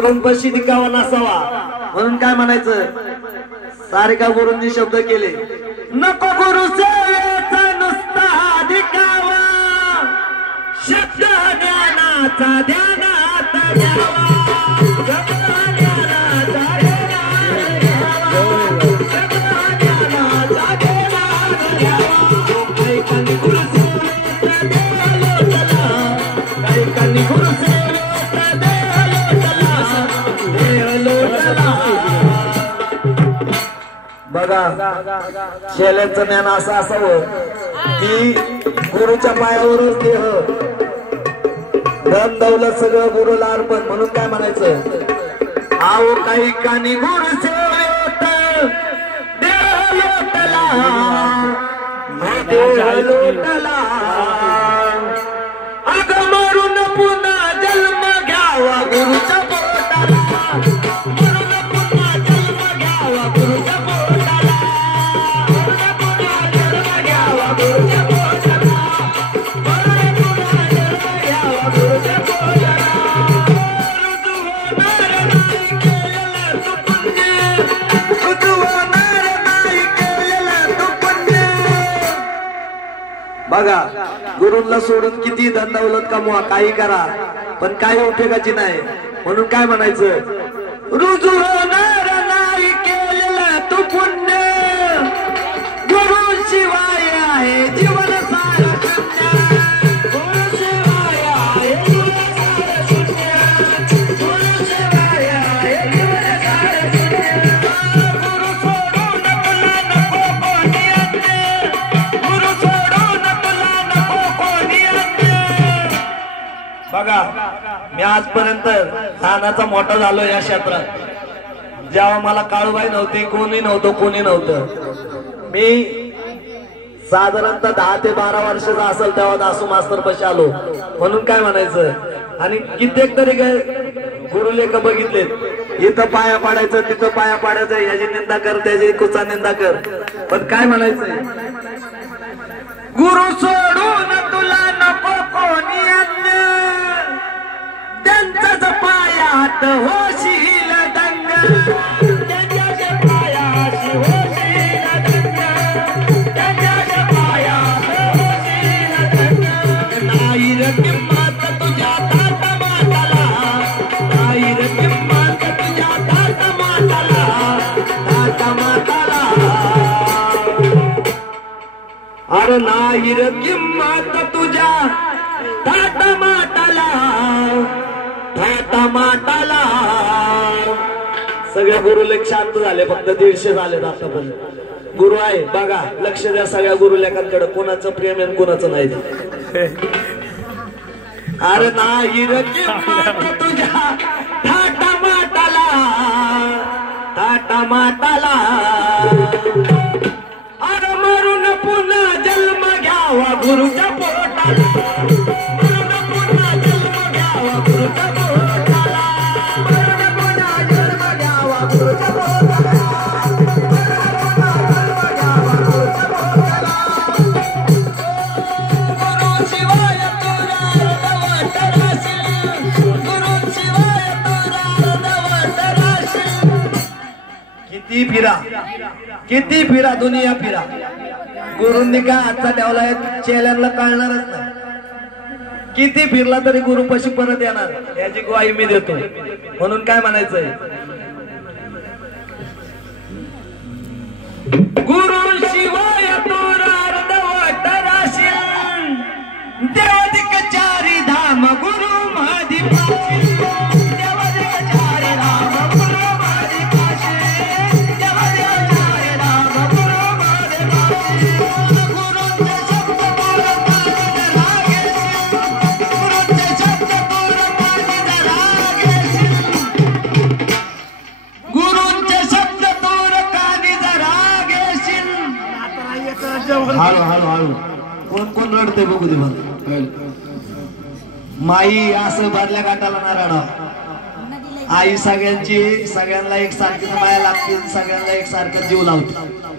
गुरुंपाशी दिखावा नसावा म्हणून काय म्हणायचं सारे का गुरुंनी शब्द केले नको गुरु सेवेचा नुसता दिखावा शब्द ज्ञानाचा ध्यानात घ्यावा बघा शेल्याचं ज्ञान असं असावं की गुरुच्या पायावरच देह धन दौलत सगळं गुरुला अर्पण म्हणून काय म्हणायचं आहो काही कानी गुरु सेवेत देह लोटला देह लोटला अग मरून पुन्हा जन्म घ्यावा गुरुच्या पोटाला मरून पुन्हा जन्म घ्यावा गुरुच्या पोटाला मरून पुन्हा जन्म घ्यावा गुरुच्या पोटाला मरून पुन्हा जन्म घ्यावा गुरुच्या पोटाला ऋतू होणार नाही केलेलं तू पुण्य ऋतू होणार नाही केलेलं तू पुण्य बघा गुरुला सोडून किती धन दौलत कमवा काही करा पण काही उपयोगाची नाही म्हणून काय म्हणायचं रुजू होणार नाही केलेलं तू पुण्य गुरु शिवाय आहे जीवन सार शून्य गुरु शिवाय आहे जीवन सार शून्य गुरु शिवाय आहे जीवन सार शून्य गुरु सोडून तुला नको कोणी अन्य गुरु सोडून तुला नको कोणी अन्य बघा मी आजपर्यंत लहानाचा मोठा झालो या क्षेत्रात जेव्हा मला काळूबाई नव्हती कोणी नव्हतं मी साधारणतः 10 ते 12 वर्षाचा असेल तेव्हा दासू मास्तर पाशी आलो म्हणून काय म्हणायचं आणि कित्येक तरी काय गुरुलेख बघितलेत इथं पाया पाडायचं तिथं पाया पाडायचं याची निंदा कर त्याची कुचा निंदा कर पण काय म्हणायचं गुरु सोडून तुला नको कोणी अन्य त्यांच्याच पायात होशील दंग त्यांच्याच पायाशी होशील दंग त्यांच्याच पायात होशील दंग नाही रे किंमत तुझ्या ताट माताला नाही रे किंमत तुझ्या ताट माताला अरे नाही रे किंमत तुझ्या ताट माताला सगळे गुरुलेख शांत झाले फक्त 150 झाले आतापर्यंत गुरु आहे बघा लक्ष द्या सगळ्या गुरुलेखांकडे कोणाचं प्रेम आहे कोणाचं नाही अरे नाही रे किंमत तुझ्या थाटा माटाला अरे मरून पुन्हा जन्म घ्यावा गुरुच्या पोटाला मरून पुन्हा जन्म घ्यावा गुरुच्या पोटाला मरून पुन्हा जन्म घ्यावा गुरुच्या पोटाला गुरु शिवाय तुला अर्धवट राशील गुरु शिवाय तुला अर्धवट राशील किती फिरा दुनिया फिरा गुरुंनी काय हातचा ठेवलाय चेल्यांना कळणारच नाही किती फिरला तरी गुरु पशी परत येणार याची ग्वाही मी देतो म्हणून काय म्हणायचंय गुरु शिवाय तुला अर्धवट राशील देवदिक चारी धाम गुरु माझी पाशील देवदिक चारी धाम गुरु माझी पाशील देवदिक चारी धाम गुरु माझी पाशील गुरुचे शब्द पूर्ण पाणी जरा घेशील गुरुचे शब्द पूर्ण पाणी जरा घेशील गुरुचे शब्द पूर्ण कानी जरा घेशील हळू कोण रडते बघू दे मला माई असं भरल्या गाठाला ना रडा आई सगळ्यांना एक सारखी माया लागते सगळ्यांना एक सारखं जीव लावते